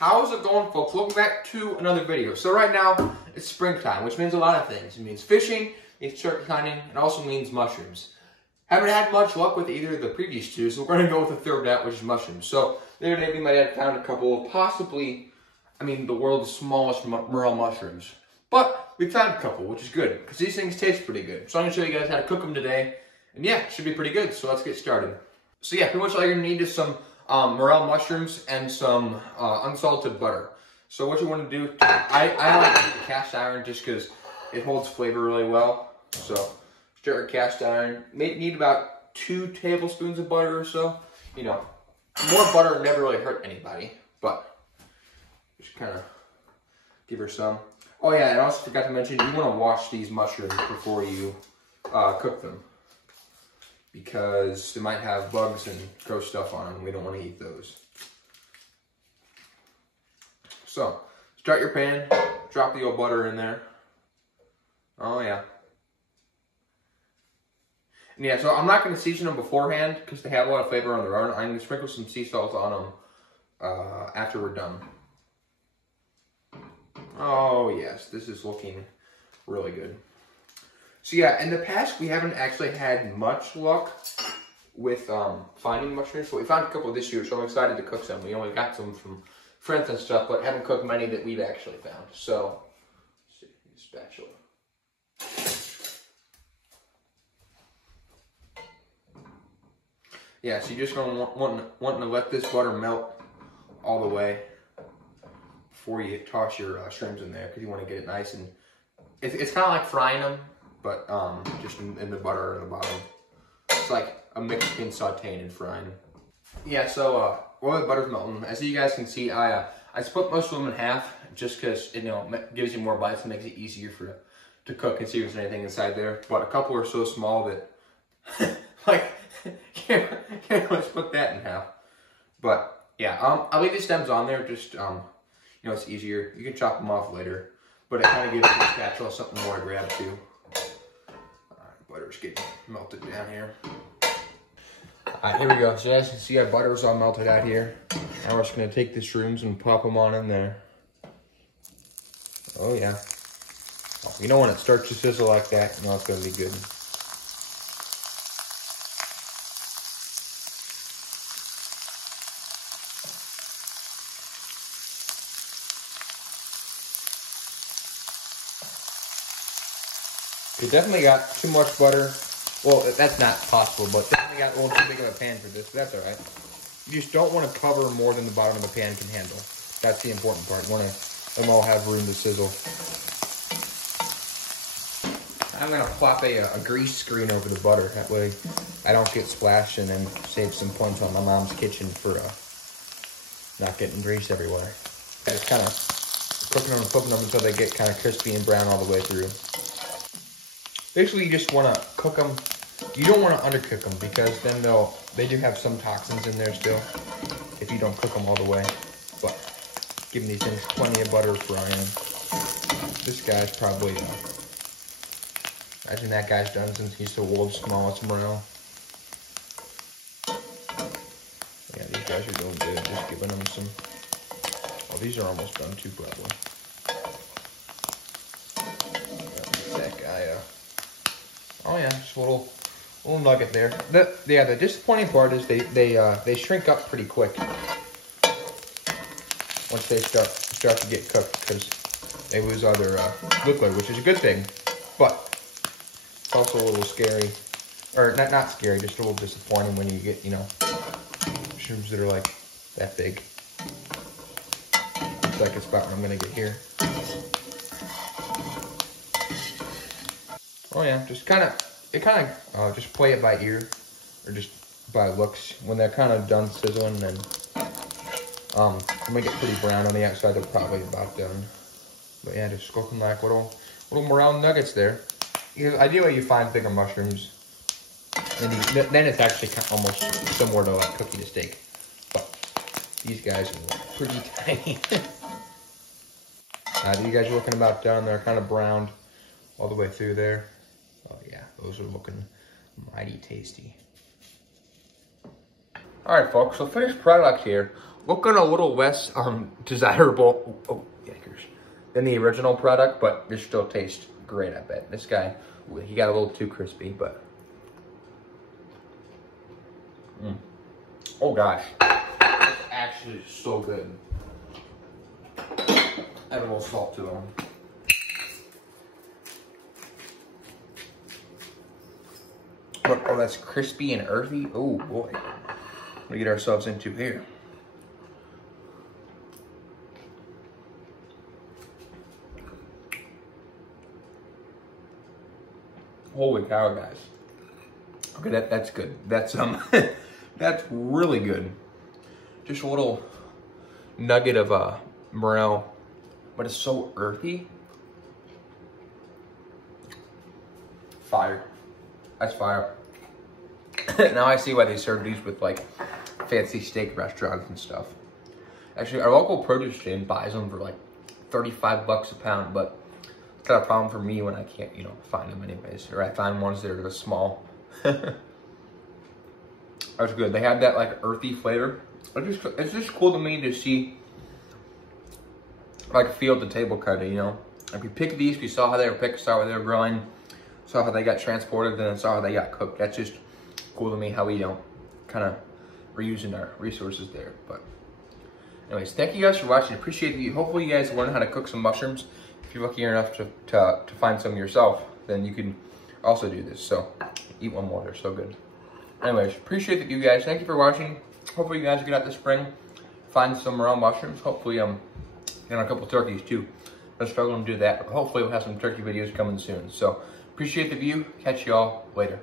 How's it going, folks? Welcome back to another video. So right now, it's springtime, which means a lot of things. It means fishing, it means turkey hunting, and also means mushrooms. Haven't had much luck with either of the previous two, so we're going to go with the third bet, which is mushrooms. So the other day, my dad found a couple of possibly, the world's smallest morel mushrooms. But we found a couple, which is good, because these things taste pretty good. So I'm going to show you guys how to cook them today. And yeah, it should be pretty good, so let's get started. So yeah, pretty much all you're going to need is some morel mushrooms and some unsalted butter. So what you want to do, I like to use the cast iron just because it holds flavor really well. So start your cast iron. Need about 2 tablespoons of butter or so. You know, more butter never really hurt anybody, but just kind of give her some. Oh yeah, and I also forgot to mention, you want to wash these mushrooms before you cook them, because they might have bugs and gross stuff on them. We don't want to eat those. So, start your pan, drop the old butter in there. Oh yeah. And yeah, so I'm not going to season them beforehand because they have a lot of flavor on their own. I'm going to sprinkle some sea salt on them after we're done. Oh yes, this is looking really good. So yeah, in the past we haven't actually had much luck with finding mushrooms, but we found a couple this year, so I'm excited to cook some. We only got some from friends and stuff, but haven't cooked many that we've actually found. So, let's see, spatula. Yeah, so you're just gonna wanting to let this butter melt all the way before you toss your shrimps in there, because you want to get it nice and it's kind of like frying them, but just in the butter in the bottom. It's like a mix between sauteing and frying. Yeah, so while the butter's melting, as you guys can see, I split most of them in half just because it gives you more bites and makes it easier to cook and see if there's anything inside there. But a couple are so small that like can't really split that in half. But yeah, I'll leave the stems on there just it's easier. You can chop them off later, but it kind of gives the spatula something more to grab too. Butter's getting melted down here. Alright, here we go. So as you can see, our butter's all melted out here. Now we're just going to take the shrooms and pop them on in there. Oh yeah. Oh, you know when it starts to sizzle like that, you know it's going to be good. You definitely got too much butter. Well, that's not possible, but definitely got a little too big of a pan for this, but that's all right. You just don't want to cover more than the bottom of the pan can handle. That's the important part. You want to let them all have room to sizzle. I'm going to plop a grease screen over the butter. That way I don't get splashed, and then save some points on my mom's kitchen for not getting grease everywhere. Just kind of cooking them and flipping them until they get kind of crispy and brown all the way through. Basically, you just want to cook them. You don't want to undercook them because then they do have some toxins in there still if you don't cook them all the way. But giving these things plenty of butter frying. This guy's probably, imagine that guy's done since he's the world's smallest morel. Yeah, these guys are doing good. Just giving them some. Oh, these are almost done too, probably. That guy, oh yeah, just a little nugget there. The disappointing part is they shrink up pretty quick once they start to get cooked, because they lose all their liquid, which is a good thing, but it's also a little scary, or not scary, just a little disappointing when you get shrooms that are like that big. Looks like it's about what I'm gonna get here. Oh yeah, just just play it by ear, or just by looks. When they're kind of done sizzling, then make it pretty brown on the outside, they're probably about done. But yeah, just cooking like little morel nuggets there. Ideally, you find bigger mushrooms, and then it's actually almost similar to like cooking a steak. But these guys are pretty tiny. You guys are looking about done. They're kind of browned all the way through there. Oh yeah, those are looking mighty tasty. Alright folks, so finished product here. looking a little less desirable than the original product, but this still tastes great, I bet. This guy, he got a little too crispy, but... Oh gosh, it's actually so good. Add a little salt to them. Oh, that's crispy and earthy. Oh boy, what do we get ourselves into here? Holy cow, guys. Okay, that's good. That's that's really good. Just a little nugget of Morel, but it's so earthy. Fire. That's fire. Now I see why they serve these with like fancy steak restaurants and stuff. Actually, our local produce chain buys them for like 35 bucks a pound, but it's got a problem for me when I can't, you know, find them anyways. Or I find ones that are just small. That's good. They have that like earthy flavor. It's just cool to me to see, like, feel at the table kind of, you know. Like, we pick these, we saw how they were picked, saw how they were growing, saw how they got transported, then saw how they got cooked. That's just cool to me how we, you know, kind of reusing our resources there. But anyways, thank you guys for watching. Appreciate you. Hopefully you guys learn how to cook some mushrooms. If you're lucky enough to find some yourself, then you can also do this. So eat one more, they're so good. Anyways, appreciate you guys. Thank you for watching. Hopefully you guys get out this spring, find some Morel mushrooms. Hopefully get on a couple turkeys too. I'm struggling to do that, but hopefully we'll have some turkey videos coming soon. So appreciate the view. Catch you all later.